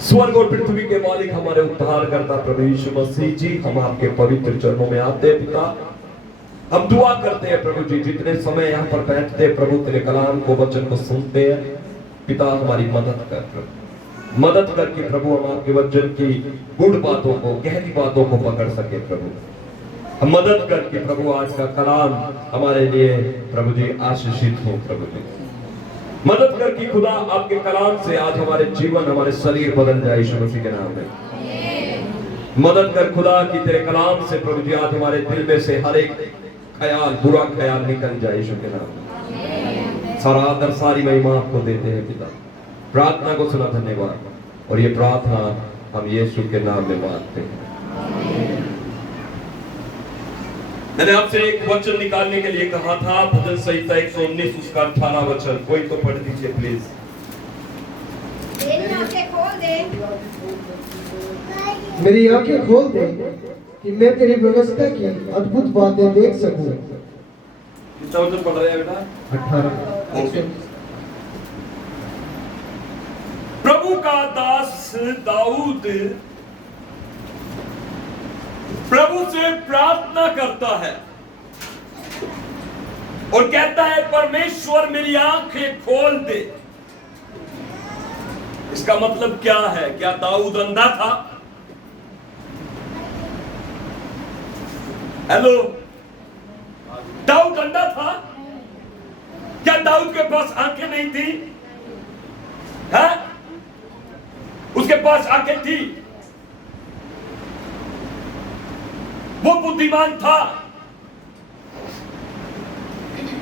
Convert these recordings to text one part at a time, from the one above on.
स्वर्ग और पृथ्वी के मालिक हमारे उद्धार करता प्रभु यीशु मसीह जी, हम आपके पवित्र चरणों में आते हैं पिता। हम दुआ करते हैं प्रभु जी, जितने समय यहाँ पर बैठते हैं प्रभु तेरे कलाम को, वचन को सुनते हैं पिता, हमारी मदद कर प्रभु, मदद करके प्रभु हम आपके वचन की गुड़ बातों को, गहरी बातों को पकड़ सके प्रभु। हम मदद करके प्रभु आज का कलाम हमारे लिए प्रभु जी आशीषित हो प्रभु जी। मदद करके खुदा आपके कलाम से आज हमारे जीवन, हमारे शरीर बदल जाए यीशु मसीह के नाम में। मदद कर खुदा कि तेरे कलाम से प्रभु जी आज हमारे दिल में से हर एक ख्याल, बुरा ख्याल निकल जाए यीशु के नाम में। सारा आदर, सारी महिमा आपको देते हैं पिता। प्रार्थना को सुना, धन्यवाद। और ये प्रार्थना हम यीशु के नाम में मांगते हैं। मैंने आपसे एक वचन निकालने के लिए कहा था, भजन संहिता 119 उसका 18 वचन, कोई तो पढ़ दीजिए प्लीज। मेरी आंखें खोल दे, मेरी आंखें खोल दे कि मैं तेरी व्यवस्था की अद्भुत बातें देख सकूं। कितना वचन पढ़ रहे हैं बेटा? 18। प्रभु का दास दाऊद प्रभु से प्रार्थना करता है और कहता है, परमेश्वर मेरी आंखें खोल दे। इसका मतलब क्या है? क्या दाऊद अंधा था? हेलो, दाऊद अंधा था? क्या दाऊद के पास आंखें नहीं थी? है? उसके पास आंखें थी, वो बुद्धिमान था,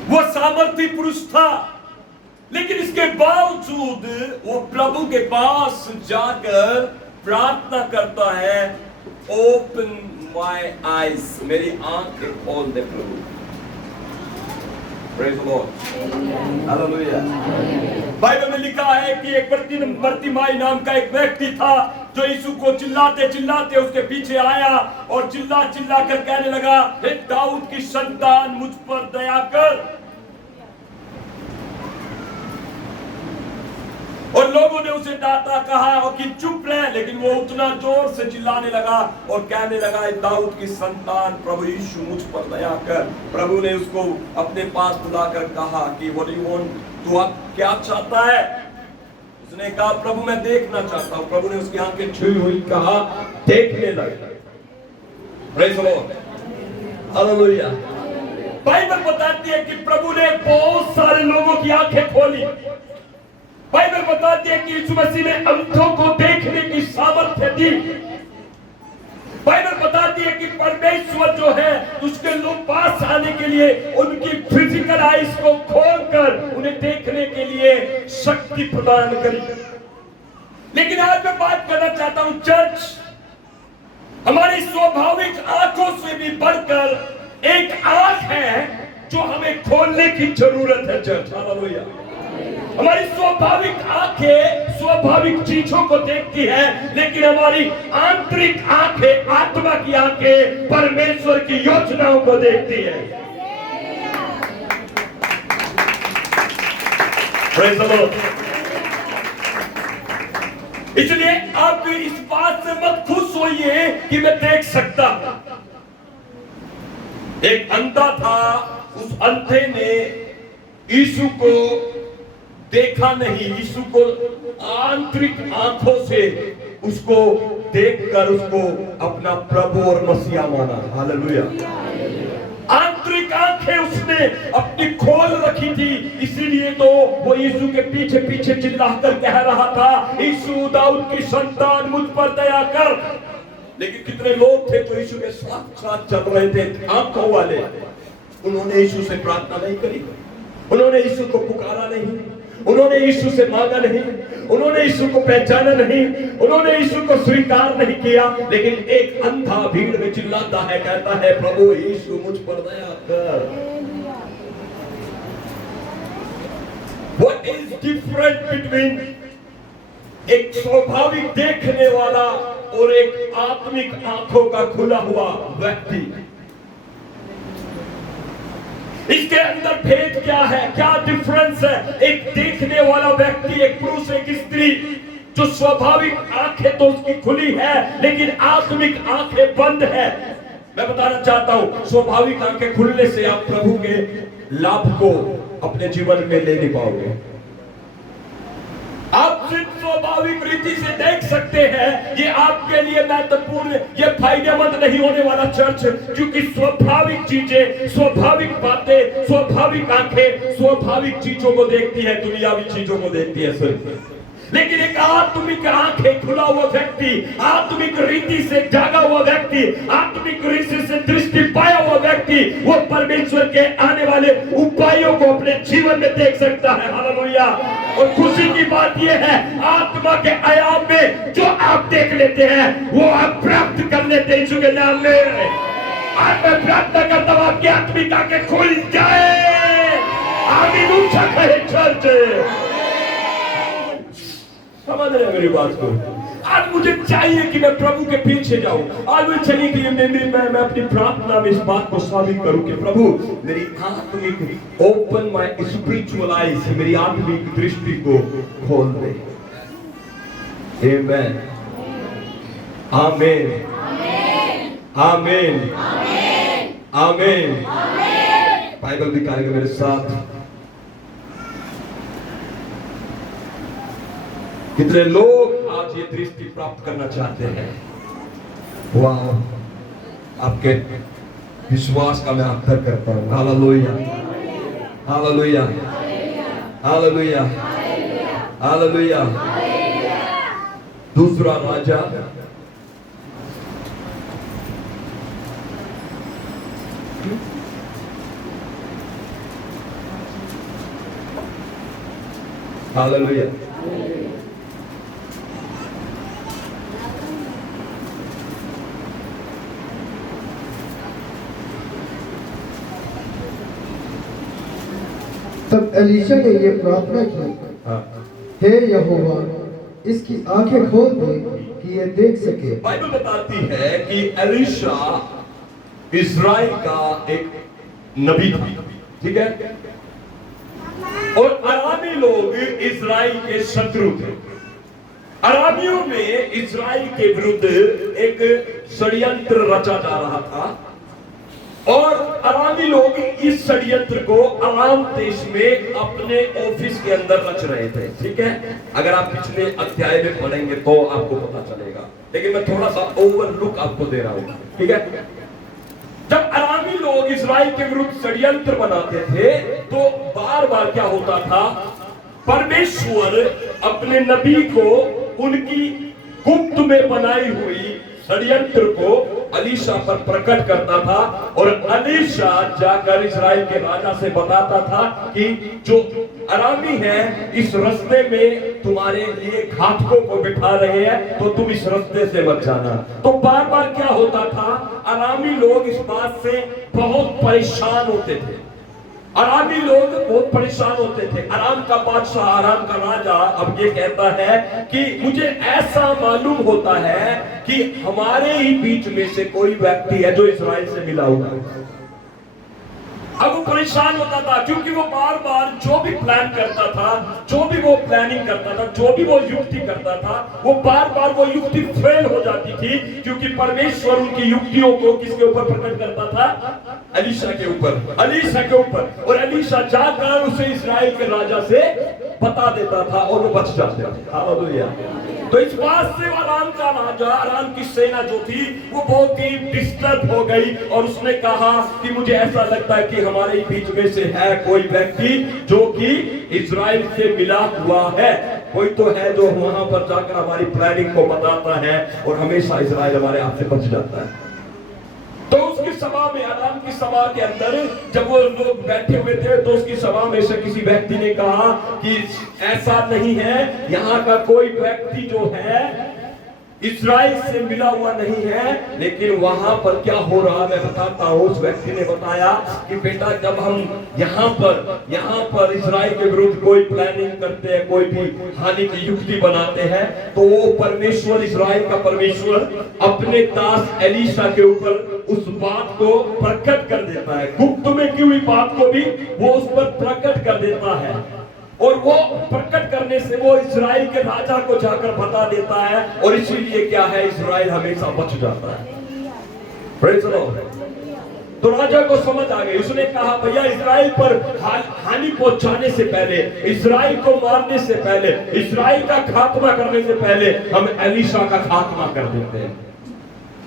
वो सामर्थी पुरुष था, लेकिन इसके बावजूद वो प्रभु के पास जाकर प्रार्थना करता है, ओपन माय आईज, मेरी आंखें खोल दे प्रभु। Praise the lord, hallelujah. Bible में लिखा है कि एक बर्तिमाई नाम का एक व्यक्ति था जो यीशु को चिल्लाते चिल्लाते उसके पीछे आया और चिल्ला चिल्ला कर कहने लगा, हे दाऊद की संतान, मुझ पर दया कर। और लोगों ने उसे डांटा, कहा कि चुप रहे, लेकिन वो उतना जोर से चिल्लाने लगा और कहने लगा, दाऊद की संतान प्रभु यीशु, मुझ पर दया कर। प्रभु ने उसको अपने पास बुलाकर कहा कि व्हाट डू यू वांट, तू अब क्या चाहता है? उसने कहा, प्रभु मैं देखना चाहता हूं। प्रभु ने उसकी आंखें छुई हुई कहा, देखने लग। Praise the lord, hallelujah. Bible बताती है कि प्रभु ने बहुत सारे लोगों की आंखें खोली। बाइबल बताती है कि यीशु मसीह ने अंधों को देखने की सामर्थ्य दी। बाइबल बताती है कि परमेश्वर जो है उसके लोग पास आने के लिए उनकी फिजिकल आईज को खोलकर उन्हें देखने के लिए शक्ति प्रदान करी। लेकिन आज मैं बात करना चाहता हूं, चर्च हमारी स्वाभाविक आंखों से भी बढ़कर एक आंख है जो हमें खोलने की जरूरत है। Church, hallelujah. हमारी स्वाभाविक आंखें स्वाभाविक चीजों को देखती है, लेकिन हमारी आंतरिक आंखें, आत्मा की आंखें परमेश्वर की योजनाओं को देखती है। Praise the Lord. इसलिए आप इस बात से मत खुश होइए कि मैं देख सकता। एक अंधा था, उस अंधे ने यीशु को देखा नहीं, यीशु को आंतरिक आंखों से उसको देखकर उसको अपना प्रभु और मसीहा माना। हालेलुया। आंतरिक आंखें उसने अपनी खोल रखी थी, इसीलिए तो वो यीशु के पीछे पीछे चिल्लाकर कह रहा था, यीशु दाऊद की संतान, मुझ पर दया कर। लेकिन कितने लोग थे जो यीशु के साथ साथ चल रहे थे, आंखों वाले, उन्होंने यीशु से प्रार्थना नहीं करी, उन्होंने यीशु को पुकारा नहीं, उन्होंने यीशु से मांगा नहीं, उन्होंने यीशु को पहचाना नहीं, उन्होंने यीशु को स्वीकार नहीं किया। लेकिन एक अंधा भीड़ में चिल्लाता है, कहता है, प्रभु यीशु मुझ पर दया कर। What is different between एक स्वाभाविक देखने वाला और एक आत्मिक आंखों का खुला हुआ व्यक्ति? इसके अंदर भेद क्या है, क्या डिफरेंस है? एक देखने वाला व्यक्ति, एक पुरुष, एक स्त्री, जो स्वाभाविक आंखें तो उसकी खुली है लेकिन आत्मिक आंखें बंद है। मैं बताना चाहता हूं, स्वाभाविक आंखें खुलने से आप प्रभु के लाभ को अपने जीवन में ले नहीं पाओगे। आप सिर्फ स्वाभाविक रीति से देख सकते हैं, ये आपके लिए महत्वपूर्ण, ये फायदेमंद नहीं होने वाला चर्च, क्योंकि स्वाभाविक चीजें, स्वाभाविक बातें, स्वाभाविक आंखें स्वाभाविक चीजों को देखती है, दुनियावी चीजों को देखती है सिर्फ। लेकिन एक आत्मिक आंखें खुला हुआ व्यक्ति, आत्मिक रीति से जागा हुआ व्यक्ति, आत्मिक रीति से दृष्टि पाया हुआ व्यक्ति, वो परमेश्वर के आने वाले उपायों को अपने जीवन में देख सकता है। हालेलुया। और खुशी की बात यह है, आत्मा के आयाम में जो आप देख लेते हैं वो आप प्राप्त कर लेते हैं यीशु के नाम में। आज मैं प्रार्थना करता हूं आपकी आत्मिक आंखें खुल जाए। आमीन। ऊंचा कहे चर्च। समझ रहे हैं मेरी बात को? आज मुझे चाहिए कि मैं प्रभु के पीछे जाऊं। आज मुझे चाहिए कि मैं अपनी प्रार्थना में इस बात को साबित करूं कि प्रभु मेरी आत्मिक, ओपन माय स्पिरिचुअल आईज, मेरी आत्मिक दृष्टि को खोल दे। आमेन, आमेन, आमेन, आमेन। बाइबल दिखाएगा मेरे साथ। कितने लोग आज ये दृष्टि प्राप्त करना चाहते हैं? वाह, आपके विश्वास का मैं आदर करता हूं। Hallelujah, hallelujah, hallelujah, hallelujah. दूसरा राजा हालेलुया। तब एलीशा ने ये प्रार्थना की, हे यहोवा, इसकी आंखें खोल दे कि ये देख सके। बाइबल बताती है कि एलीशा इस्राएल का एक नबी था, ठीक है? और अरामी लोग इस्राएल के शत्रु थे। अरामियों में इस्राएल के विरुद्ध एक षड्यंत्र रचा जा रहा था और अरामी लोग इस षड्यंत्र को अराम देश में अपने ऑफिस के अंदर रच रहे थे, ठीक है? अगर आप पिछले अध्याय में पढ़ेंगे तो आपको पता चलेगा, लेकिन मैं थोड़ा सा ओवरलुक आपको दे रहा हूं, ठीक है? जब अरामी लोग इस्राएल के विरुद्ध षड्यंत्र बनाते थे तो बार बार क्या होता था, परमेश्वर अपने नबी को उनकी गुप्त में बनाई हुई षड्यंत्र को एलीशा पर प्रकट करता था और एलीशा जाकर इस्राएल के राजा से बताता था कि जो अरामी है इस रास्ते में तुम्हारे लिए घातकों को बिठा रहे हैं, तो तुम इस रास्ते से मत जाना। तो बार बार क्या होता था, अरामी लोग इस बात से बहुत परेशान होते थे। अरामी लोग बहुत परेशान होते थे। अराम का बादशाह, अराम का राजा अब ये कहता है कि मुझे ऐसा मालूम होता है कि हमारे ही बीच में से कोई व्यक्ति है जो इस्राएल से मिला हुआ है। अब वो परेशान होता था क्योंकि वो बार बार जो भी प्लान करता था, जो भी वो प्लानिंग करता था, जो भी वो युक्ति करता था, वो बार बार वो युक्ति फेल हो जाती थी, क्योंकि परमेश्वर उनकी युक्तियों को किसके ऊपर प्रकट करता था? एलीशा के ऊपर, एलीशा के ऊपर। और एलीशा जाकर उसे इस्राएल के राजा से बता देता था और वो बच जाते थे। हालेलुया। तो इस बात से अराम का राजा, अराम की सेना जो थी वो बहुत ही डिस्टर्ब हो गई और उसने कहा कि मुझे ऐसा लगता है कि हमारे बीच में से है कोई व्यक्ति जो कि इस्राएल से मिला हुआ है, कोई तो है जो वहां पर जाकर हमारी प्लानिंग को बताता है और हमेशा इस्राएल हमारे हाथ से बच जाता है। तो उसकी सभा में, अराम की सभा के अंदर जब वो लोग बैठे हुए थे तो उसकी सभा में से किसी व्यक्ति ने कहा कि ऐसा नहीं है, यहाँ का कोई व्यक्ति जो है इस्राएल से मिला हुआ नहीं है। लेकिन वहां पर क्या हो रहा मैं बताता हूं। उस व्यक्ति ने बताया कि बेटा, जब हम यहाँ पर इस्राएल के विरुद्ध कोई प्लानिंग करते हैं, कोई भी हानि की युक्ति बनाते हैं, तो वो परमेश्वर, इस्राएल का परमेश्वर अपने दास एलीशा के ऊपर उस बात को प्रकट कर देता है। गुप्त में की हुई बात को भी वो उस पर प्रकट कर देता है और वो प्रकट करने से वो इस्राएल के राजा को जाकर बता देता है, और इसीलिए क्या है, इस्राएल हमेशा बच जाता है। Praise the Lord। तो राजा को समझ आ गई, उसने कहा भैया इस्राएल पर हानि पहुंचाने से पहले, इस्राएल को मारने से पहले, इस्राएल का खात्मा करने से पहले हम एलीशा का खात्मा कर देते हैं।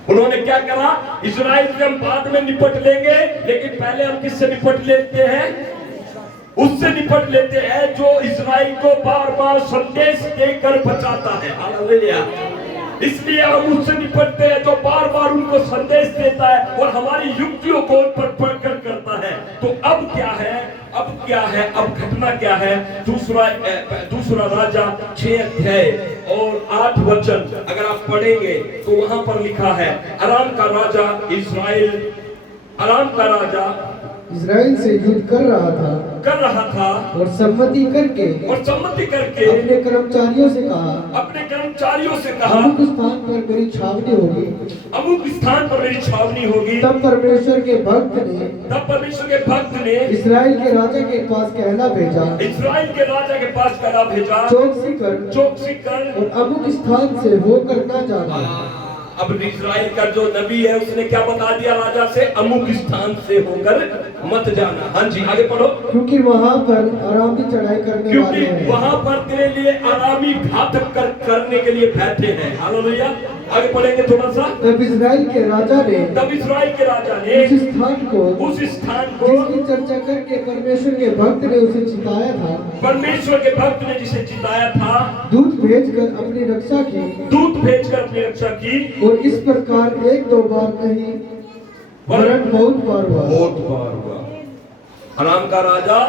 उन्होंने क्या करा, इस्राएल से हम बाद में निपट लेंगे, लेकिन पहले हम किससे निपट लेते हैं, उससे निपट लेते हैं जो इस्राएल को बार बार संदेश देकर बचाता है। हालेलुया। इसलिए हम उससे निपटते हैं जो बार बार उनको संदेश देता है और हमारी युक्तियों को उन पर प्रकट करता है। तो अब क्या है, अब घटना क्या है, दूसरा राजा 6 अध्याय और 8 वचन अगर आप पढ़ेंगे तो वहां पर लिखा है, अराम का राजा इस्राएल से युद्ध कर रहा था और सम्मति करके अपने कर्मचारियों से कहा अमुक स्थान पर मेरी छावनी होगी। तब परमेश्वर के भक्त ने इस्राएल के राजा के पास कहला भेजा चौकसी कर और अमुक स्थान से होकर न जाना। अब इस्राएल का जो नबी है उसने क्या बता दिया राजा से, अमुक स्थान से होकर मत जाना। हाँ जी आगे पढ़ो। क्योंकि वहाँ पर आरामी चढ़ाई करने वाले हैं। वहाँ पर तेरे लिए आरामी घातक करने के लिए बैठे हैं। हालेलुया। आगे पढ़ेंगे थोड़ा सा। तब इस्राएल के राजा ने उस स्थान को जिसकी चर्चा करके परमेश्वर के भक्त ने उसे चिताया था, परमेश्वर के भक्त ने जिसे चिताया था, दूत भेजकर अपनी रक्षा की और इस प्रकार 1-2 बार नहीं वरन बहुत बार हुआ। अराम का राजा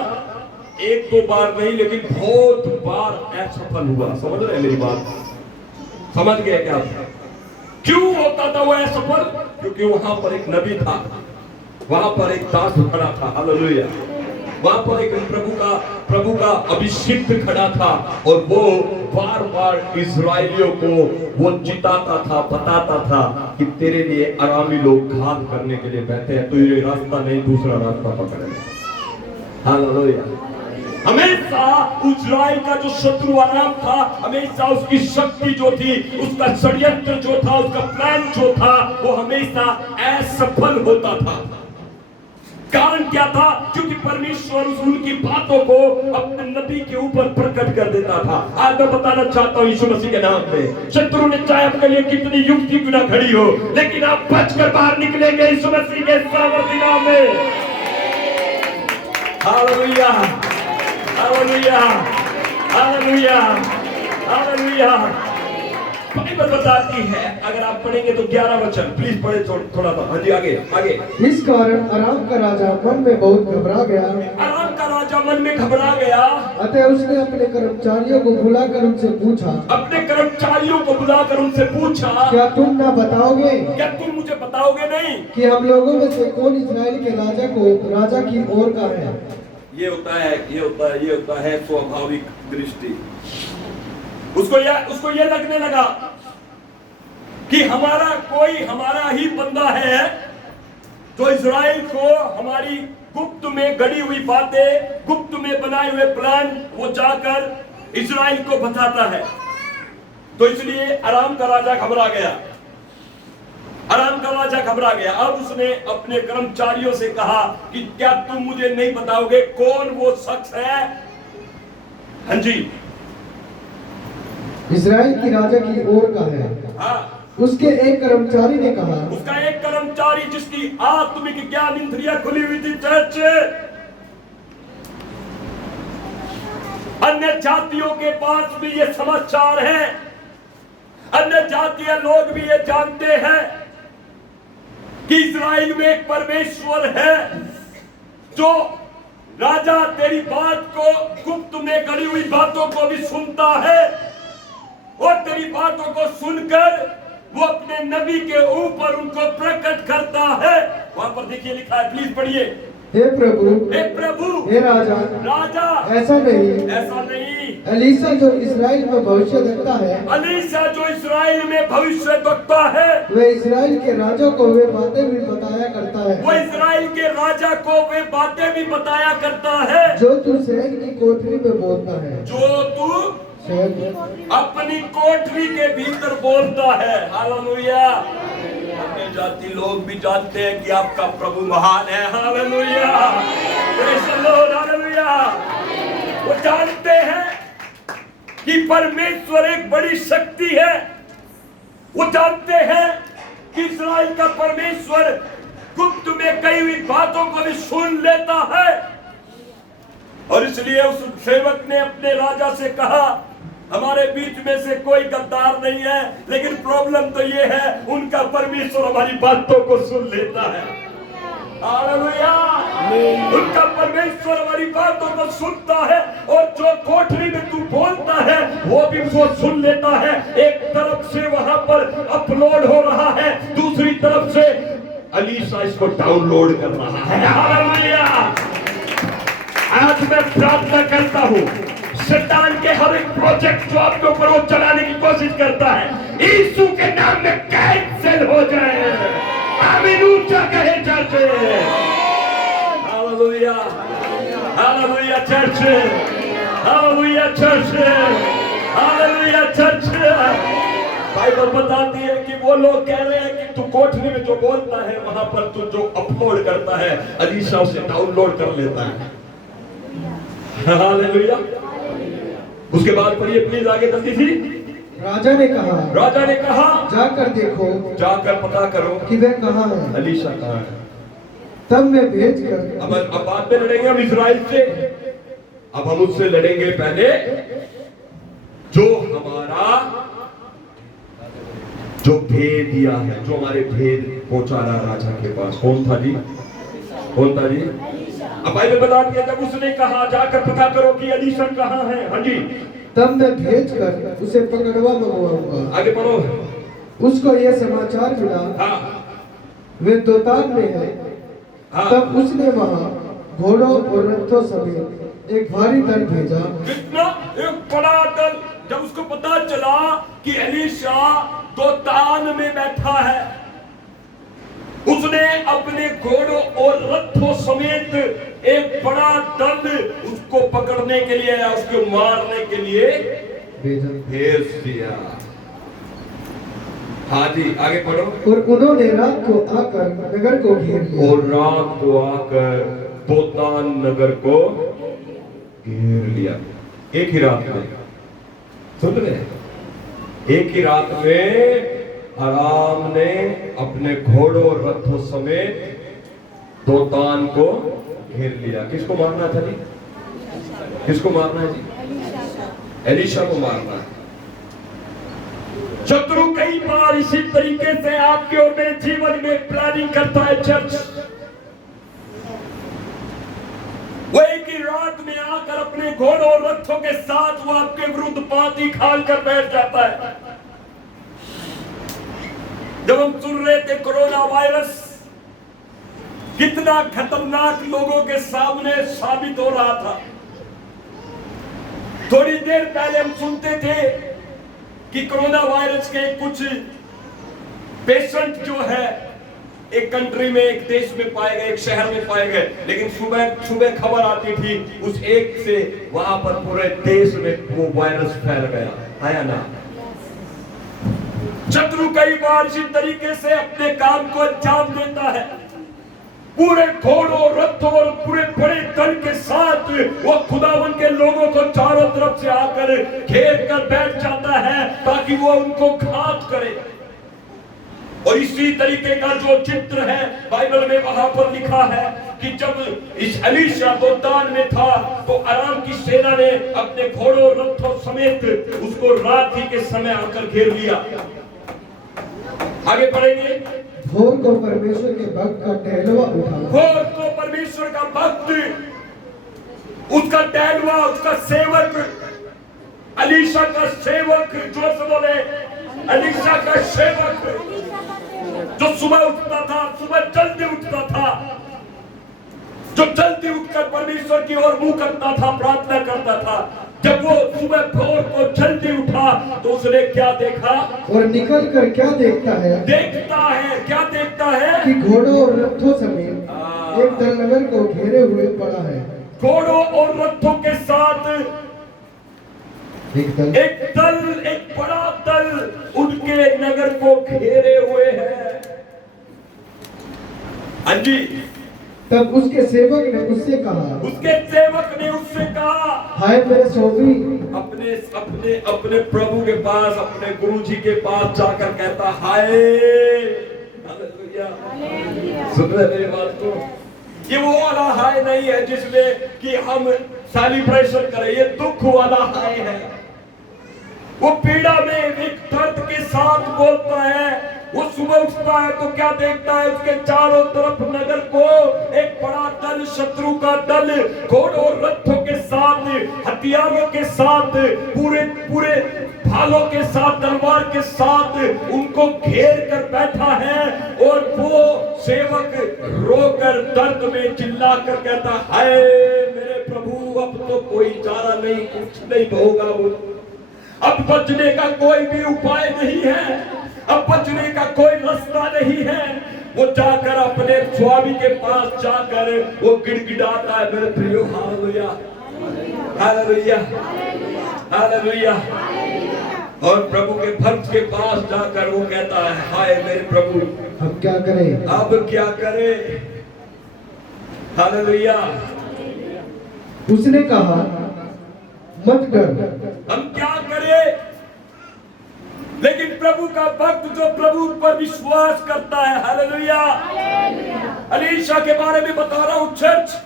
1-2 बार नहीं लेकिन बहुत बार असफल हुआ। समझ रहे हैं मेरी बात, समझ गए क्या? क्यों होता था वो असफल? क्योंकि वहां पर एक नबी था, वहां पर एक दास खड़ा था। हालेलुया। वहां पर एक प्रभु का अभिषिक्त खड़ा था और वो बार बार इस्राएलियों को वो जिताता था, बताता था कि तेरे लिए अरामी लोग घात करने के लिए बैठे हैं, तो ये रास्ता नहीं दूसरा रास्ता पकड़ेगा। हालेलुया। हमेशा इस्राएल का जो शत्रु अराम था, हमेशा उसकी शक्ति जो थी, उसका षड्यंत्र जो था, उसका प्लान जो था, वो हमेशा असफल होता था। कारण क्या था? क्योंकि परमेश्वर उनकी बातों को अपने नबी के ऊपर प्रकट कर देता था। आज मैं बताना चाहता हूँ यीशु मसीह के नाम में, शत्रु ने चाहे आपके लिए कितनी युक्ति क्यों ना खड़ी हो, लेकिन आप बचकर बाहर निकलेंगे यीशु मसीह के सामर्थ्य नाम में। Hallelujah, hallelujah, hallelujah, hallelujah. Bible बताती है, अगर आप पढ़ेंगे तो 11 वचन प्लीज पढ़े थोड़ा सा। हाँ जी आगे। इस कारण अराम का राजा मन में बहुत घबरा गया। अतः उसने अपने कर्मचारियों को बुलाकर उनसे पूछा, क्या तुम मुझे बताओगे नहीं कि हम लोगों में से कौन इस्राएल के राजा की ओर का है? ये होता है स्वाभाविक दृष्टि। उसको ये लगने लगा कि हमारा ही बंदा है जो इस्राएल को हमारी गुप्त में गढ़ी हुई बातें, गुप्त में बनाए हुए प्लान वो जाकर इस्राएल को बताता है। तो इसलिए अराम का राजा घबरा गया। अब उसने अपने कर्मचारियों से कहा कि क्या तुम मुझे नहीं बताओगे कौन वो शख्स है? हाँ जी, इस्राएल की राजा की ओर का है। हाँ। उसके एक कर्मचारी ने कहा, उसका एक कर्मचारी जिसकी आत्मिक ज्ञान इंद्रियां खुली हुई थी, चर्च अन्य जातियों के पास भी ये समाचार है, अन्य जातीय लोग भी ये जानते हैं कि इस्राएल में एक परमेश्वर है जो राजा तेरी बात को, गुप्त में गढ़ी हुई बातों को भी सुनता है और तेरी बातों को सुनकर वो अपने नबी के ऊपर उनको प्रकट करता है। वहां पर देखिए लिखा है, प्लीज पढ़िए। हे प्रभु, हे हे राजा, राजा ऐसा नहीं अलीशा जो इस्राएल में भविष्य देखता है, अलीशा जो इस्राएल में भविष्य देखता है, वह इस्राएल के राजा को वे बातें भी बताया करता है। वो इस्राएल के राजा को वे बातें भी बताया करता है जो तू शहर की कोठरी में बोलता है, जो तू अपनी कोठरी के भीतर बोलता है। हालेलुया। अन्य जाति लोग भी जानते हैं कि आपका प्रभु महान है। Hallelujah. Praise the lord. Hallelujah. वो जानते हैं कि परमेश्वर एक बड़ी शक्ति है। वो जानते हैं कि इस्राएल का परमेश्वर गुप्त में कई हुई बातों को भी सुन लेता है, और इसलिए उस सेवक ने अपने राजा से कहा, हमारे बीच में से कोई गद्दार नहीं है, लेकिन प्रॉब्लम तो ये है, उनका परमेश्वर हमारी बातों को सुन लेता है। हालेलुया। उनका परमेश्वर हमारी बातों को सुनता है, और जो कोठरी में तू बोलता है वो भी उसको सुन लेता है। एक तरफ से वहां पर अपलोड हो रहा है, दूसरी तरफ से अलीशा इसको डाउनलोड कर रहा है। हालेलुया। आज मैं प्रार्थना करता हूं, शैतान के हर एक प्रोजेक्ट जो आपके ऊपर वो चलाने की कोशिश करता है, यीशु के नाम में कैंसिल हो जाए। आमीन। ऊंचा कहे church. Hallelujah. Hallelujah church. Hallelujah church. Hallelujah church. Bible बताती है कि वो लोग कह रहे हैं कि तू कोठरी में जो बोलता है वहां पर तू जो अपलोड करता है, अलीशा उसे डाउनलोड कर लेता है। हालेलुया। उसके बाद पढ़िए प्लीज आगे जल्दी सी। राजा ने कहा जाकर देखो, जाकर पता करो कि वह कहाँ है, अलीशा कहाँ है। तब मैं भेज कर अब बाद में लड़ेंगे हम इस्राएल से। अब हम उससे लड़ेंगे पहले जो हमारा जो भेद दिया है, जो हमारे भेद पहुंचा रहा राजा के पास। कौन था जी? कौन था जी? अब बाइबल बताती है, जब उसने कहा जाकर पता करो कि अलीशा कहाँ है। हाँ जी। तब मैं भेज कर उसे पकड़वा मंगवाऊंगा। आगे पढ़ो। उसको यह समाचार मिला, हाँ। वे दोतान में है। हाँ। तब उसने वहां घोड़ों और रथों समेत एक भारी दल भेजा। कितना? एक बड़ा दल। जब उसको पता चला कि अलीशा दोतान में बैठा है, उसने अपने घोड़ों और रथों समेत एक बड़ा दल उसको पकड़ने के लिए या उसको मारने के लिए भेज दिया। हाँ जी आगे पढ़ो। और उन्होंने रात को आकर नगर को घेर लिया। और रात को आकर दोतान नगर को घेर लिया। एक ही रात में, सुन रहे? एक ही रात में अराम ने अपने घोड़ों और रथों समेत दोतान को घेर लिया। किसको मारना था जी? किसको मारना है जी? एलीशा को मारना है। शत्रु कई बार इसी तरीके से आपके और मेरे जीवन में प्लानिंग करता है चर्च। वो एक ही रात में आकर अपने घोड़ों और रथों के साथ वो आपके विरुद्ध पाती खाल कर बैठ जाता है। जब हम सुन रहे थे कोरोना वायरस कितना खतरनाक लोगों के सामने साबित हो रहा था, थोड़ी देर पहले हम सुनते थे कि कोरोना वायरस के कुछ पेशेंट जो है एक कंट्री में, एक देश में पाए गए, एक शहर में पाए गए, लेकिन सुबह खबर आती थी उस एक से वहां पर पूरे देश में वो वायरस फैल गया। आया ना? शत्रु कई बार इसी तरीके से अपने काम को अंजाम देता है। पूरे घोड़ों रथों और पूरे बड़े दल के साथ वो खुदावन के लोगों को चारों तरफ से आकर घेर कर बैठ जाता है ताकि वो उनको घात करे। और इसी तरीके का जो चित्र है बाइबल में वहां पर लिखा है कि जब इस एलीशा दोतान में था तो अराम की सेना ने अपने घोड़ों रथों समेत उसको रात ही के समय आकर घेर लिया। आगे पढ़ेंगे। भोर को परमेश्वर के भक्त का टहलुआ उठा। भोर को परमेश्वर का भक्त, उसका टहलुआ, उसका सेवक, एलीशा का सेवक, जोर से बोले एलीशा का सेवक जो सुबह उठता था, सुबह जल्दी उठता था, जो जल्दी उठकर परमेश्वर की ओर मुंह करता था, प्रार्थना करता था, जब वो सुबह भोर को जल्दी उठा तो उसने क्या देखा? और निकल कर क्या देखता है? क्या देखता है कि घोड़ों और रथों समेत एक दल नगर को घेरे हुए पड़ा है। घोड़ों और रथों के साथ एक बड़ा दल उनके नगर को घेरे हुए है। हाँ जी। तब उसके सेवक ने उससे कहा, हाय मेरे स्वामी। अपने प्रभु के पास, अपने गुरु जी के पास जाकर कहता, हाय। सुन रहे मेरी बात को? ये वो वाला हाय नहीं है जिसमें कि हम सेलिब्रेशन करें, ये दुख वाला हाय है। वो पीड़ा में एक दर्द के साथ बोलता है। वो सुबह उठता है तो क्या देखता है? उसके चारों तरफ नगर को एक बड़ा दल, शत्रु का दल, घोड़ों और रथों के साथ, हथियारों के साथ, पूरे भालों के साथ, तलवार के साथ उनको घेर कर बैठा है। और वो सेवक रोकर दर्द में चिल्लाकर कहता, हाय मेरे प्रभु, अब तो कोई चारा नहीं, कुछ नहीं होगा। अब बचने का कोई भी उपाय नहीं है, अब बचने का कोई रास्ता नहीं है। वो जाकर अपने स्वामी के पास जाकर वो गिड़गिड़ाता है, मेरे प्रियो, हालेलुया, हालेलुया, हालेलुया। और प्रभु के भक्त के पास जाकर वो कहता है, हाय मेरे प्रभु, अब क्या करें? हालेलुया। उसने कहा, मत डर, हम क्या करें? लेकिन प्रभु का भक्त जो प्रभु पर विश्वास करता है, हालेलुया। अलीशा के बारे में बता रहा हूं चर्च,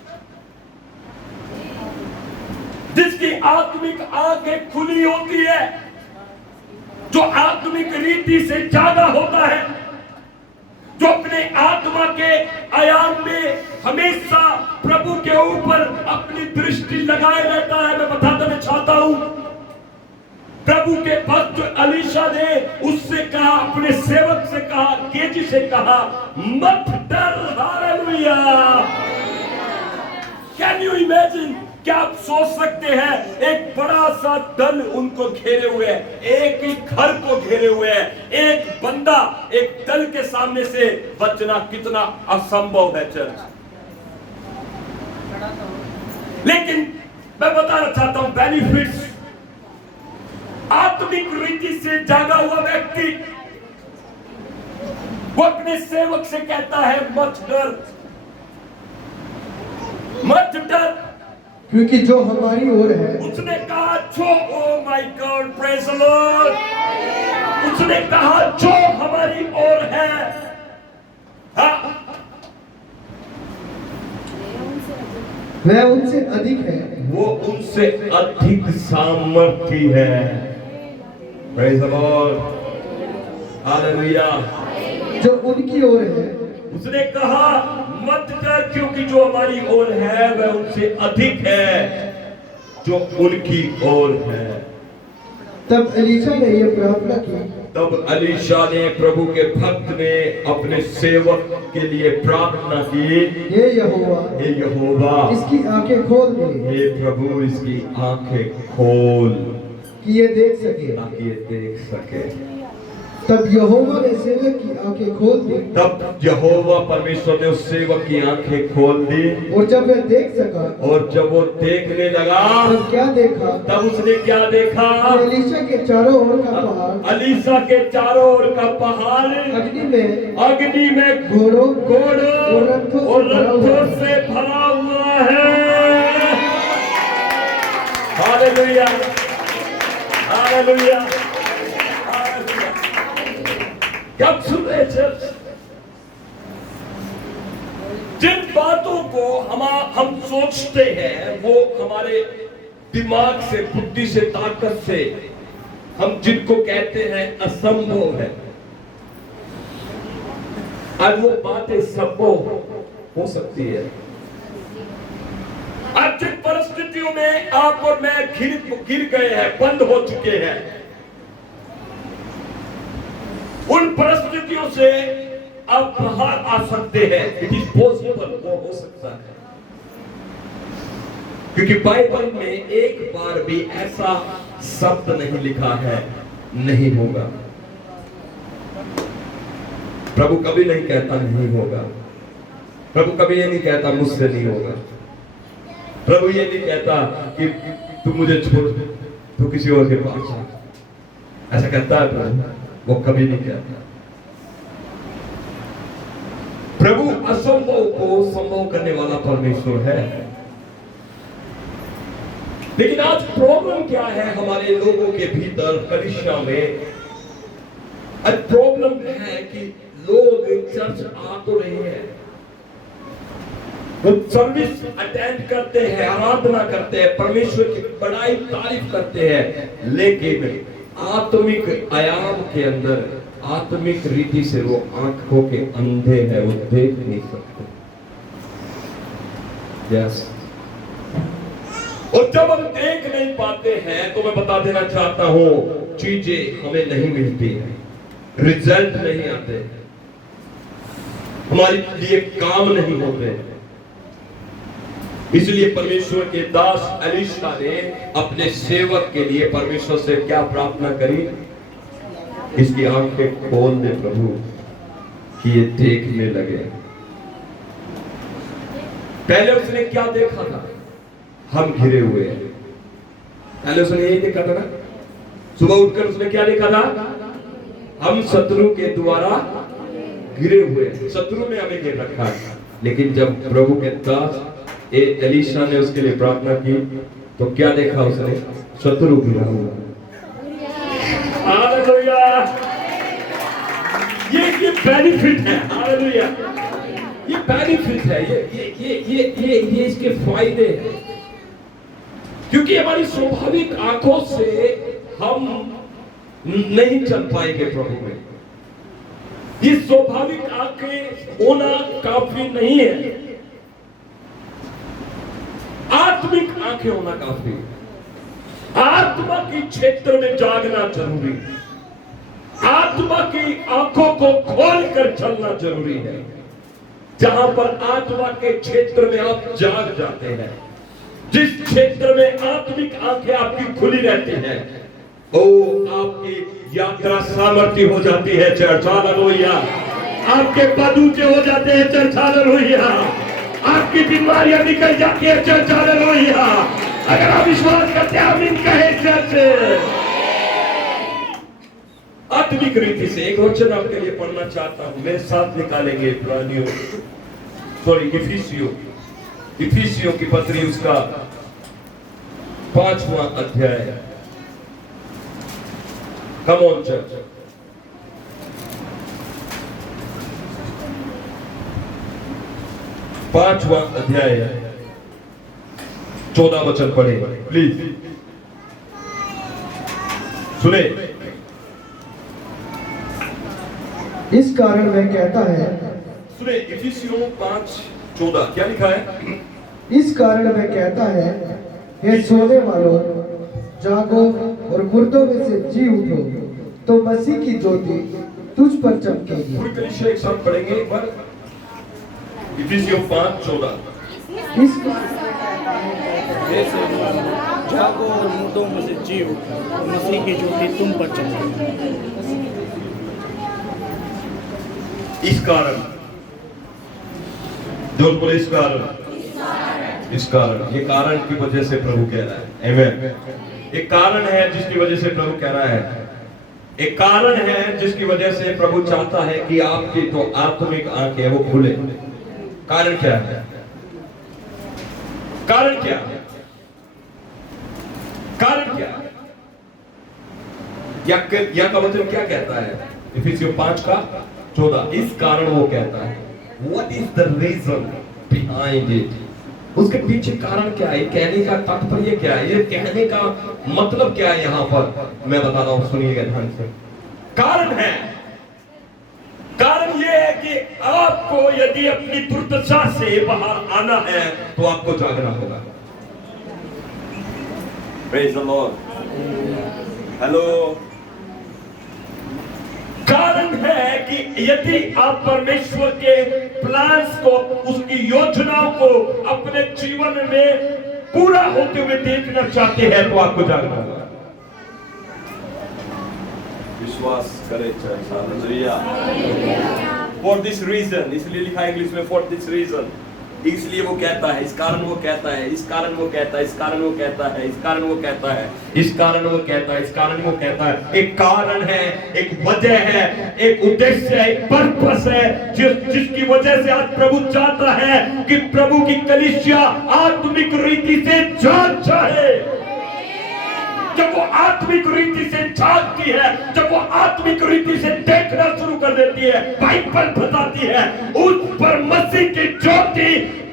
जिसकी आत्मिक आंखें खुली होती है, जो आत्मिक रीति से जागा होता है, जो अपने आत्मा के आयाम में हमेशा प्रभु के ऊपर अपनी दृष्टि लगाए रहता है। मैं बताना चाहता हूं, प्रभु के भक्त अलीशा ने उससे कहा, अपने सेवक से कहा, गेजी से कहा, मत डर, हालेलुया। Can you imagine? क्या आप सोच सकते हैं? एक बड़ा सा दल उनको घेरे हुए है, एक ही घर को घेरे हुए है, एक बंदा एक दल के सामने से बचना कितना असंभव है चर्च। लेकिन मैं बताना चाहता हूं बेनिफिट्स। आत्मिक रीति से जागा हुआ व्यक्ति वो अपने सेवक से कहता है, मत डर, मत डर, क्योंकि जो हमारी ओर है। उसने कहा, जो, oh my God, praise the Lord. उसने कहा, जो हमारी ओर है, हाँ, वह उनसे अधिक है, वो उनसे अधिक सामर्थी है। Praise the lord, hallelujah. जो उनकी ओर है। उसने कहा, मत डर, क्योंकि जो हमारी ओर है वह उनसे अधिक है जो उनकी ओर है। तब अलीशा ने यह प्रार्थना की। तब अलीशा ने, प्रभु के भक्त ने अपने सेवक के लिए प्रार्थना की, हे यहोवा, हे यहोवा, इसकी आंखें खोल दे। हे प्रभु, इसकी आंखें खोल, कि ये देख सके, ताकि ये देख सके। तब यहोवा ने सेवक की आंखें खोल दी। तब यहोवा परमेश्वर ने उस सेवक की आंखें खोल दी। और जब वह देख सका, और जब वो देखने लगा, तब क्या देखा? तब उसने क्या देखा? अलीशा के चारों ओर का पहाड़, अलीशा के चारों ओर का पहाड़ अग्नि में घोड़ों और रथों से भरा हुआ है। Hallelujah, hallelujah. कब सुन रहे चर्च? जिन बातों को हम सोचते हैं वो हमारे दिमाग से, बुद्धि से, ताकत से हम जिनको कहते हैं असंभव है, आज वो बातें संभव हो सकती है। आज जिन परिस्थितियों में आप और मैं गिर गए हैं, बंद हो चुके हैं, उन परिस्थितियों से आप बाहर आ सकते हैं। इट इज पॉसिबल, वो हो सकता है। क्योंकि बाइबल में एक बार भी ऐसा शब्द नहीं लिखा है नहीं होगा। प्रभु कभी नहीं कहता नहीं होगा। प्रभु कभी ये नहीं कहता मुझसे नहीं होगा। प्रभु ये नहीं कहता कि तू मुझे छोड़ तू किसी और के पास जा। ऐसा कहता है प्रभु? वो कभी नहीं कहता। प्रभु असंभव को संभव करने वाला परमेश्वर है। लेकिन आज प्रॉब्लम क्या है हमारे लोगों के भीतर कलीसिया में? आज प्रॉब्लम है कि लोग चर्च आ तो रहे हैं, वो सर्विस अटेंड करते हैं, आराधना करते हैं, परमेश्वर की बड़ाई तारीफ करते हैं, लेकिन आत्मिक आयाम के अंदर आत्मिक रीति से वो आंखों के अंधे हैं, वो देख नहीं सकते। यस। और जब हम देख नहीं पाते हैं तो मैं बता देना चाहता हूं, चीजें हमें नहीं मिलती हैं, रिजल्ट नहीं आते, हमारे लिए काम नहीं होते। इसलिए परमेश्वर के दास एलीशा ने अपने सेवक के लिए परमेश्वर से क्या प्रार्थना करी? इसकी आंखें खोल दे प्रभु कि ये देखने लगे। पहले उसने क्या देखा था? हम घिरे हुए हैं। पहले उसने यही देखा था ना, सुबह उठकर उसने क्या देखा था? हम शत्रु के द्वारा घिरे हुए हैं, शत्रु ने हमें घेर रखा है। लेकिन जब प्रभु के दास एलीशा ने उसके लिए प्रार्थना की तो क्या देखा उसने? शत्रु घिरा हुआ। हालेलुया। ये बेनिफिट है। हालेलुया। ये बेनिफिट है, ये इसके फायदे हैं। क्योंकि हमारी स्वाभाविक आंखों से हम नहीं चल पाएंगे प्रभु में। ये स्वाभाविक आंखें होना काफी नहीं है, आत्मिक आंखें होना काफी। आत्मा के क्षेत्र में जागना जरूरी, आत्मा की आंखों को खोलकर चलना जरूरी है। जहां पर आत्मा के क्षेत्र में आप जाग जाते हैं, जिस क्षेत्र में आत्मिक आंखें आपकी खुली रहती हैं, ओ आपकी यात्रा सामर्थ्य हो जाती है। Church hallelujah. आपके पद ऊंचे हो जाते हैं। Church hallelujah. आपकी बीमारियां निकल जाती है। Church hallelujah. अगर आप विश्वास करते हैं आमीन कहे चर्च। आत्मिक रीति से एक वचन आपके लिए पढ़ना चाहता हूं, मेरे साथ निकालेंगे इफिसियों की पत्री, उसका 5वां अध्याय। Come on church. 5वां अध्याय 14 वचन पढ़े प्लीज, सुने। इस कारण मैं कहता है, सुने इफिसियों 5:14 क्या लिखा है? इस कारण मैं कहता है, हे सोने वालों जागो और मुर्दों में से जी उठो, तो मसीह की ज्योति तुझ पर चमकेगी। पूरी कलीसिया एक साथ पढ़ेंगे एक बार। इफिसियों 5:14। जागो और मुर्दों में से जी उठो, मसीह की ज्योति तुम पर चमकेगी। इस कारण, जो बोले इस कारण, इस कारण, ये कारण की वजह से प्रभु कह रहा है। आमीन। एक कारण है जिसकी वजह से प्रभु कह रहा है, एक कारण है जिसकी वजह से प्रभु चाहता है कि आपकी जो आत्मिक आंखें वो खुले। कारण क्या है? कारण क्या है? कारण क्या है? या का मतलब क्या कहता है? इफिसियों 5:14। इस कारण वो कहता है, what is the reason behind it? उसके पीछे कारण क्या है? कहने का तात्पर्य क्या है? ये कहने का मतलब क्या है? यहां पर मैं बता रहा हूं, सुनिएगा ध्यान से। कारण है, कारण ये है कि आपको यदि अपनी दुर्दशा से बाहर आना है तो आपको जागना होगा। Praise the Lord. हेलो। कारण है कि यदि आप परमेश्वर के प्लान्स को, उसकी योजनाओं को अपने जीवन में पूरा होते हुए देखना चाहते हैं तो आपको जागना होगा। विश्वास करें church, hallelujah. For this reason, इसलिए लिखा है इंग्लिश में फॉर दिस रीजन, इसलिए वो कहता है, इस कारण वो कहता है, इस कारण वो कहता है, इस कारण वो कहता है, इस कारण वो कहता है, इस कारण वो कहता है, इस कारण वो कहता है। एक कारण है, एक वजह है, एक उद्देश्य है, एक पर्पस है जिसकी वजह से आज प्रभु चाहता है कि प्रभु की कलीसिया आत्मिक रीति से जाग जाए। जब वो आत्मिक रीति से जागती है, जब वो आत्मिक रीति से देखना शुरू कर देती है, बाइबल बताती है उस पर मसीह की ज्योति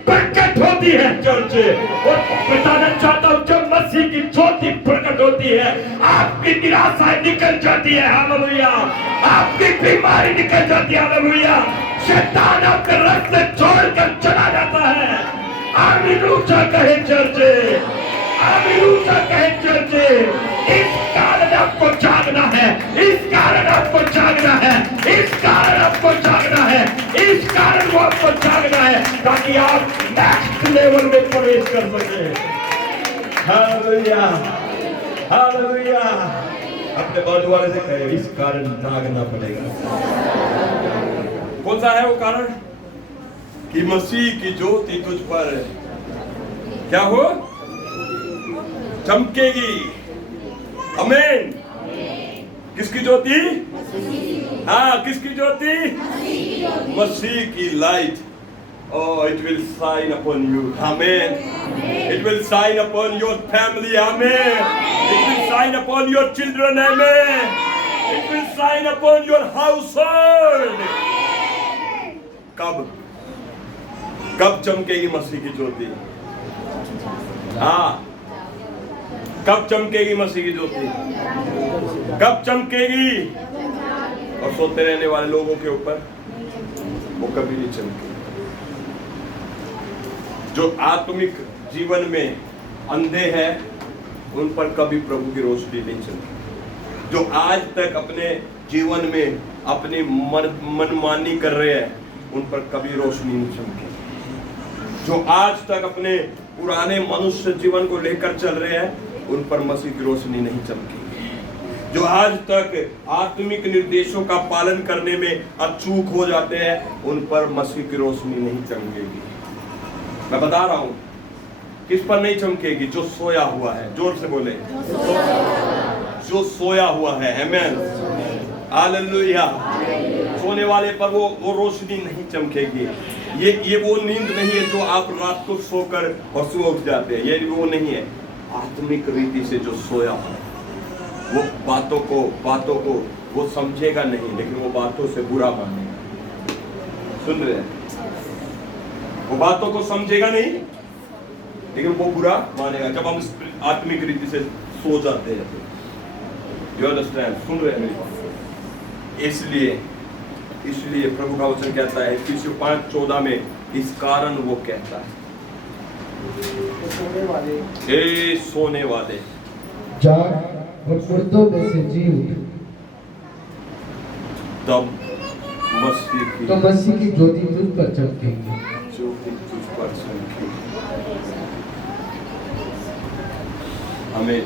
प्रकट होती है चर्च। और बताना चाहता हूं, जब मसीह की ज्योति प्रकट होती है, आपकी निराशाएं निकल जाती है, हालेलुया। आपकी बीमारी निकल जाती है, हालेलुया। शैतान आपके रास्ते छोड़कर चला जाता है। आमीन ऊंचा कहे चर्च, आमीन ऊंचा कहे चर्च। इस कारण आपको जागना है, इस कारण आपको जागना है, इस कारण आपको जागना है, इस कारण वो आपको जागना है, ताकि आप नेक्स्ट लेवल में प्रवेश कर सके। Hallelujah, hallelujah. अपने बाजू वाले से कहे, इस कारण जागना पड़ेगा। कौन सा है वो कारण? कि मसीह की ज्योति तुझ पर क्या हो? चमकेगी। आमीन। किसकी ज्योति? हाँ, किसकी ज्योति? मसीह की light. Oh, it will shine upon you. Amen. It will shine upon your family. Amen. It will shine upon your children. Amen. It will shine upon your household. कब चमकेगी मसीह की ज्योति? हाँ, कब चमकेगी मसीह की ज्योति? कब चमकेगी? और सोते रहने वाले लोगों के ऊपर वो कभी नहीं चमकेगी। जो आत्मिक जीवन में अंधे हैं, उन पर कभी प्रभु की रोशनी नहीं चमकेगी। जो आज तक अपने जीवन में अपनी मनमानी कर रहे हैं, उन पर कभी रोशनी नहीं चमकेगी। जो आज तक अपने पुराने मनुष्य जीवन को लेकर चल रहे हैं, उन पर मसीह की रोशनी नहीं चमकेगी। जो आज तक आत्मिक निर्देशों का पालन करने में अचूक हो जाते हैं, उन पर मसीह की रोशनी नहीं चमकेगी। मैं बता रहा हूं, किस पर नहीं चमकेगी? जो सोया हुआ है। जोर से बोले, जो सोया हुआ है। आमीन, हालेलुया। सोने वाले पर वो रोशनी नहीं चमकेगी। ये वो नींद नहीं है जो आप रात को सोकर और सुबह उठ जाते हैं, ये वो नहीं है। आत्मिक रीति से जो सोया है, वो बातों को वो समझेगा नहीं, लेकिन वो बातों से बुरा मानेगा। सुन रहे हैं? वो बातों को समझेगा नहीं, लेकिन वो बुरा मानेगा। जब हम आत्मिक रीति से सो जाते हैं, यू अंडरस्टैंड? सुन रहे हैं मेरी बात? इसलिए प्रभु का वचन कहता है इफिसियों 5:14 में, इस कारण वो कहता है, हे सोने वाले, जाग और मुर्दों में से जी उठ, तब मसीह की ज्योति तुझ पर चमकेगी। ज्योति तुझ पर चमकेगी। आमीन।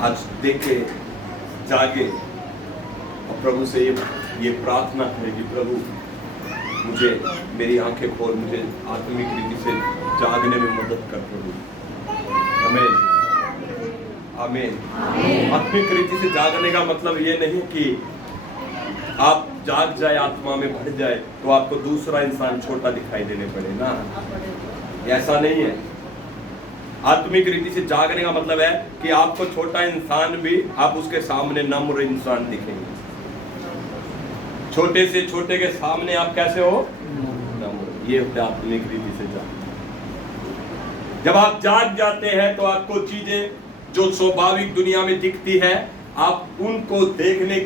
आज देखे, जागे और प्रभु से ये प्रार्थना करें कि प्रभु मुझे, मेरी आंखें खोल, मुझे आत्मिक रीति से जागने में मदद कर प्रभु। आमीन, आमीन। आत्मिक रीति से जागने का मतलब ये नहीं कि आप जाग जाए, आत्मा में बढ़ जाए तो आपको दूसरा इंसान छोटा दिखाई देने पड़े ना, ऐसा नहीं है। आत्मिक रीति से जागने का मतलब है कि आपको छोटा इंसान भी आप उसके सामने नम्र इंसान दिखेंगे। छोटे से छोटे के सामने आप कैसे हो? नम्र। ये होता है आत्मिक रीति से जाग। जब आप जाग जाते हैं तो आपको चीजें जो स्वाभाविक दुनिया में दिखती है, आप उनको देखने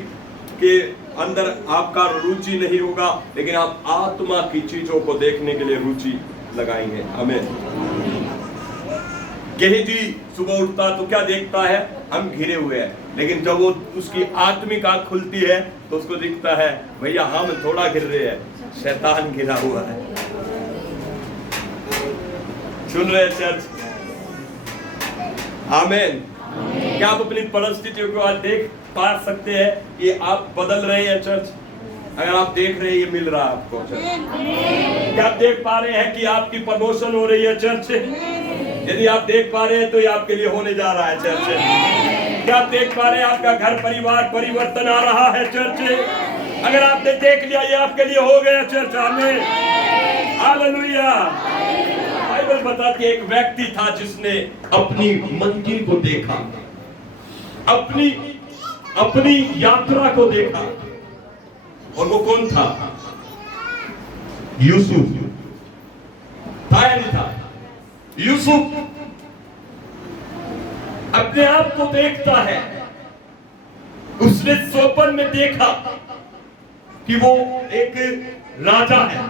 के अंदर आपका रुचि नहीं होगा, लेकिन आप आत्मा की चीजों को देखने के लिए रुचि लगाएंगे। आमीन। गेहजी सुबह उठता तो क्या देखता है? हम घिरे हुए हैं, लेकिन जब वो उसकी आत्मिक आंख खुलती है तो उसको दिखता है भैया हम थोड़ा घिर रहे हैं, शैतान घिरा हुआ है। सुन रहे हैं चर्च? आमीन। क्या आप अपनी परिस्थितियों को आज देख पा सकते हैं कि आप बदल रहे हैं चर्च? अगर आप देख रहे हैं ये मिल रहा है आपको चर्च। क्या आप देख पा रहे हैं कि आपकी प्रमोशन हो रही है चर्च? यदि आप देख पा रहे हैं तो ये आपके लिए होने जा रहा है चर्च। क्या आप देख पा रहे हैं आपका घर परिवार परिवर्तन आ रहा है चर्च? अगर आपने देख लिया ये आपके लिए हो गया चर्च। आमीन, हालेलुया। बाइबल बताती है एक व्यक्ति था जिसने अपनी मंजिल को देखा, अपनी यात्रा को देखा, और वो कौन था? यूसुफ था या नहीं था? यूसुफ अपने आप को देखता है। उसने स्वप्न में देखा कि वो एक राजा है,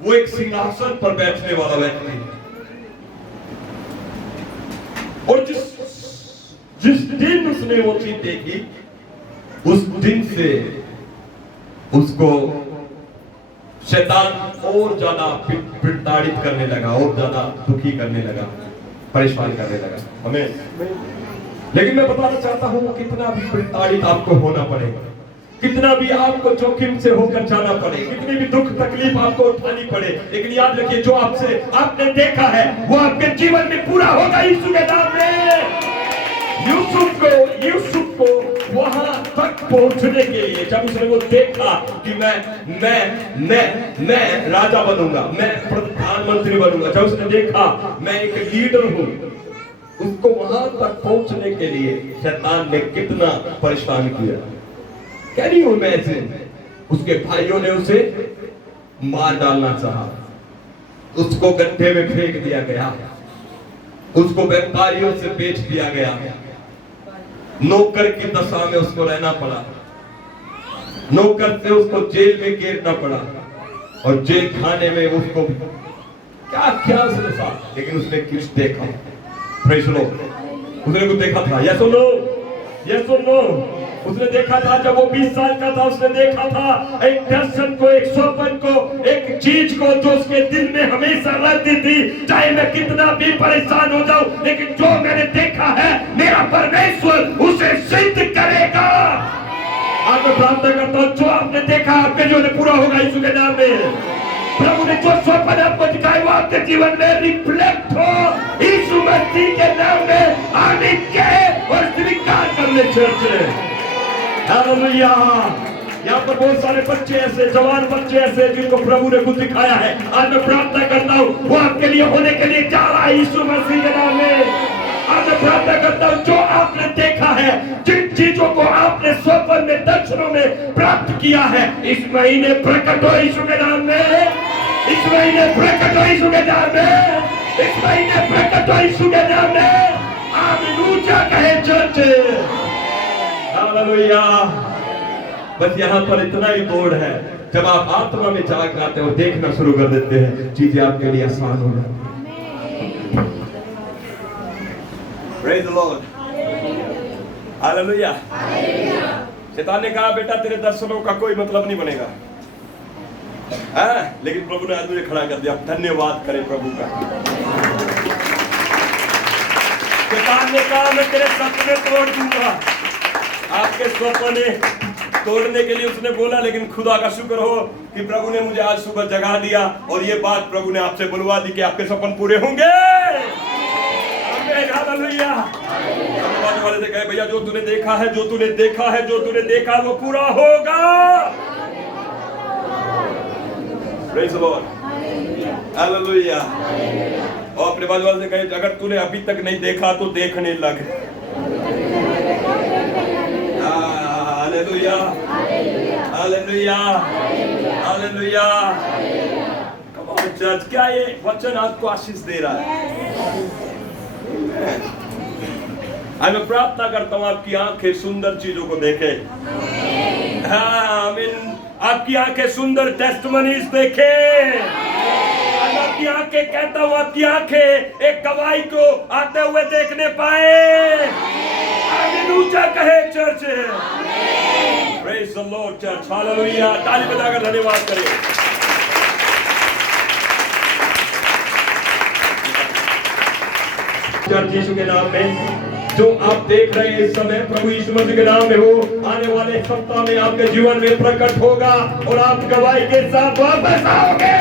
वो एक सिंहासन पर बैठने वाला व्यक्ति है। और जिस दिन उसने वो चीज देखी, उस दिन से उसको शैतान और ज्यादा प्रताड़ित करने लगा, और ज्यादा दुखी करने लगा, परेशान करने लगा हमें। लेकिन मैं बताना चाहता हूं, कितना भी प्रताड़ित आपको होना पड़ेगा, कितना भी आपको जोखिम से होकर जाना पड़े, कितनी भी दुख तकलीफ आपको उठानी पड़े, लेकिन याद रखिए जो आपने देखा है वो आपके जीवन में पूरा होगा यीशु के नाम में। यूसुफ को वहां तक पहुंचने के लिए, जब उसने वो देखा कि मैं राजा बनूंगा, मैं प्रधानमंत्री बनूंगा, जब उसने देखा मैं एक लीडर हूं, उसको वहां तक पहुंचने के लिए शैतान ने कितना परेशान किया। Can you imagine? उसके भाइयों ने उसे मार डालना चाहा, उसको गड्ढे में फेंक दिया गया, उसको व्यापारियों से बेच दिया गया, नौकर की दशा में उसको रहना पड़ा, नौकर से उसको जेल में गिरना पड़ा, और जेल खाने में उसको क्या क्या उसने साथ, लेकिन उसने कुछ देखा। Praise the Lord. उसने कुछ देखा था। यस और नो? यस और नो? उसने देखा था जब वो 20 साल का था, उसने देखा था एक दर्शन को, एक स्वप्न को, एक चीज को जो उसके दिल में हमेशा रहती थी, चाहे मैं कितना भी परेशान हो जाऊं, लेकिन जो मैंने देखा है मेरा परमेश्वर उसे सिद्ध करेगा। आज मैं प्रार्थना करता हूं, जो आपने देखा आपके जीवन में पूरा होगा यीशु के नाम में। प्रभु ने जो स्वप्न आपको दिखाया वो आपके जीवन में रिफ्लेक्ट हो यीशु मसीह के नाम में। आमीन कहे और स्वीकार कर ले चर्च। हालेलुया। यहाँ पर बहुत सारे बच्चे ऐसे, जवान बच्चे ऐसे जिनको प्रभु ने कुछ दिखाया है। आज मैं प्रार्थना करता हूँ वो आपके लिए होने के लिए जा रहा है यीशु मसीह के नाम में। आज मैं प्रार्थना करता हूँ जो आपने देखा है, जिन चीजों को आपने स्वप्न में, दर्शनों में प्राप्त किया है, इस महीने प्रकट हो यीशु के नाम में। इस महीने प्रकट हो यीशु के नाम में। इस महीने प्रकट हो यीशु के नाम में। आमीन। ऊंचा कहे चर्च। हालेलुया। बस यहाँ पर इतना ही बोर्ड है, जब आप आत्मा में जाग जाते हो, देखना शुरू कर देते हैं, चीजें आपके लिए आसान हो जाती हैं। Praise the lord. हालेलुया। शैतान ने कहा बेटा तेरे दर्शनों का कोई मतलब नहीं बनेगा, लेकिन प्रभु ने आज मुझे खड़ा कर दिया। धन्यवाद करें प्रभु का। शैतान ने कहा मैं तेरे सपने तोड़ दूंगा। आपके सपने तोड़ने के लिए उसने बोला, लेकिन खुदा का शुक्र हो कि प्रभु ने मुझे आज सुबह जगा दिया, और ये बात प्रभु ने आपसे बुलवा दी कि आपके सपने पूरे होंगे। हालेलुया। बाजू वाले से कहे भैया जो तूने देखा है, जो तूने देखा है, जो तूने देखा है वो पूरा होगा। Praise the lord. हालेलुया। और अपने बाजू वाले से कहे अगर तूने अभी तक नहीं देखा तो देखने लग। Hallelujah. Hallelujah. Hallelujah. Come on church, क्या ये वचन आपको आशीष दे रहा है? आज मैं प्रार्थना करता हूँ आपकी आंखें सुंदर चीजों को देखे। आमीन। आपकी आंखें सुंदर टेस्टिमनीज देखे। आपकी आंखें, कहता हूँ आपकी आंखें एक गवाही को आते हुए देखने पाए। आमीन। ऊंचा कहे church. Praise the Lord church. Hallelujah. ताली बजाकर धन्यवाद करें। चर्च यीशु के नाम में जो आप देख रहे हैं इस समय प्रभु यीशु मसीह के नाम में वो आने वाले सप्ताह में आपके जीवन में प्रकट होगा और आप गवाही के साथ वापस आओगे।